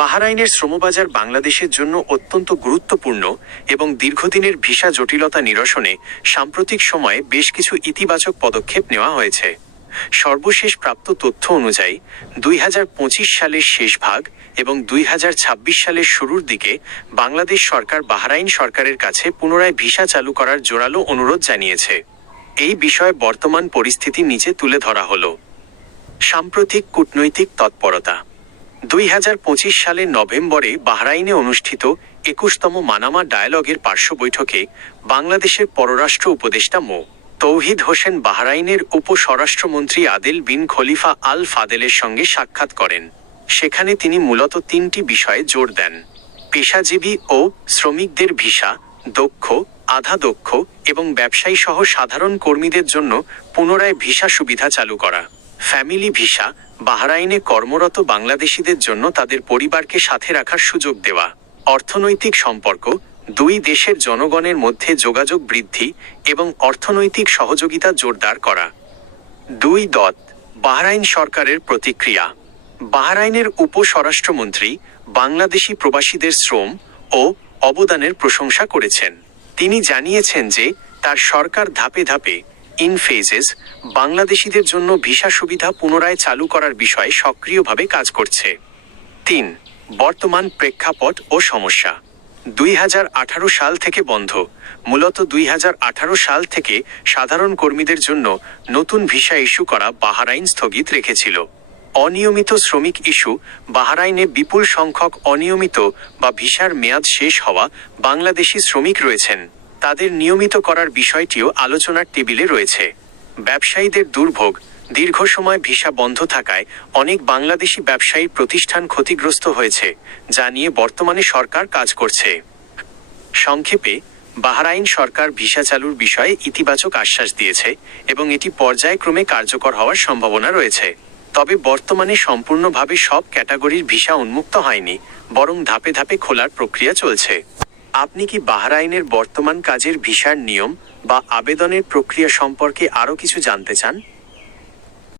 বাহরাইনের শ্রমবাজার বাংলাদেশের জন্য অত্যন্ত গুরুত্বপূর্ণ এবং দীর্ঘদিনের ভিসা জটিলতা নিরসনে সাম্প্রতিক সময়ে বেশ কিছু ইতিবাচক পদক্ষেপ নেওয়া হয়েছে। সর্বশেষ প্রাপ্ত তথ্য অনুযায়ী 2025 সালের শেষ ভাগ এবং 2026 সালের শুরুর দিকে বাংলাদেশ সরকার বাহরাইন সরকারের কাছে পুনরায় ভিসা চালু করার জোরালো অনুরোধ জানিয়েছে। এই বিষয়ে বর্তমান পরিস্থিতি নিচে তুলে ধরা হলো। সাম্প্রতিক কূটনৈতিক তৎপরতা। 2025 সালের নভেম্বরে বাহরাইনে অনুষ্ঠিত 21তম মানামা ডায়ালগের পার্শ্ব বৈঠকে বাংলাদেশের পররাষ্ট্র উপদেষ্টা মো. তৌহিদ হোসেন বাহরাইনের উপ-স্বরাষ্ট্রমন্ত্রী আদেল বিন খলিফা আল ফাদেলের সঙ্গে সাক্ষাৎ করেন। সেখানে তিনি মূলত তিনটি বিষয়ে জোর দেন: পেশাজীবী ও শ্রমিকদের ভিসা, দক্ষ, আধা দক্ষ এবং ব্যবসায়ী সহ সাধারণ কর্মীদের জন্য পুনরায় ভিসা সুবিধা চালু করা; ফ্যামিলি ভিসা, বাহরাইনে কর্মরত বাংলাদেশিদের জন্য তাদের পরিবারকে সাথে রাখার সুযোগ দেওয়া; অর্থনৈতিক সম্পর্ক, দুই দেশের জনগণের মধ্যে যোগাযোগ বৃদ্ধি এবং অর্থনৈতিক সহযোগিতা জোরদার করা। 2. বাহরাইন সরকারের প্রতিক্রিয়া। বাহরাইনের উপ-স্বরাষ্ট্রমন্ত্রী বাংলাদেশি প্রবাসীদের শ্রম ও অবদানের প্রশংসা করেছেন। তিনি জানিয়েছেন যে তার সরকার ধাপে ধাপে ইন ফেজেস বাংলাদেশিদের জন্য ভিসা সুবিধা পুনরায় চালু করার বিষয়ে সক্রিয়ভাবে কাজ করছে। 3. বর্তমান প্রেক্ষাপট ও সমস্যা। 2018 সাল থেকে বন্ধ। মূলত 2018 সাল থেকে সাধারণ কর্মীদের জন্য নতুন ভিসা ইস্যু করা বাহরাইন স্থগিত রেখেছিল। অনিয়মিত শ্রমিক ইস্যু। বাহরাইনে বিপুল সংখ্যক অনিয়মিত বা ভিসার মেয়াদ শেষ হওয়া বাংলাদেশি শ্রমিক রয়েছেন। তাদের নিয়মিত করার বিষয়টিও আলোচনার টেবিলে রয়েছে। ব্যবসায়ীদের দুর্ভোগ। দীর্ঘ সময় ভিসা বন্ধ থাকায় অনেক বাংলাদেশি ব্যবসায়ী প্রতিষ্ঠান ক্ষতিগ্রস্ত হয়েছে, যা নিয়ে বর্তমানে সরকার কাজ করছে। সংক্ষেপে, বাহরাইন সরকার ভিসা চালুর বিষয়ে ইতিবাচক আশ্বাস দিয়েছে এবং এটি পর্যায়ক্রমে কার্যকর হওয়ার সম্ভাবনা রয়েছে। তবে বর্তমানে সম্পূর্ণভাবে সব ক্যাটাগরির ভিসা উন্মুক্ত হয়নি, বরং ধাপে ধাপে খোলার প্রক্রিয়া চলছে। আপনি কি বাহরাইনের বর্তমান কাজের ভিসার নিয়ম বা আবেদনের প্রক্রিয়া সম্পর্কে আরও কিছু জানতে চান?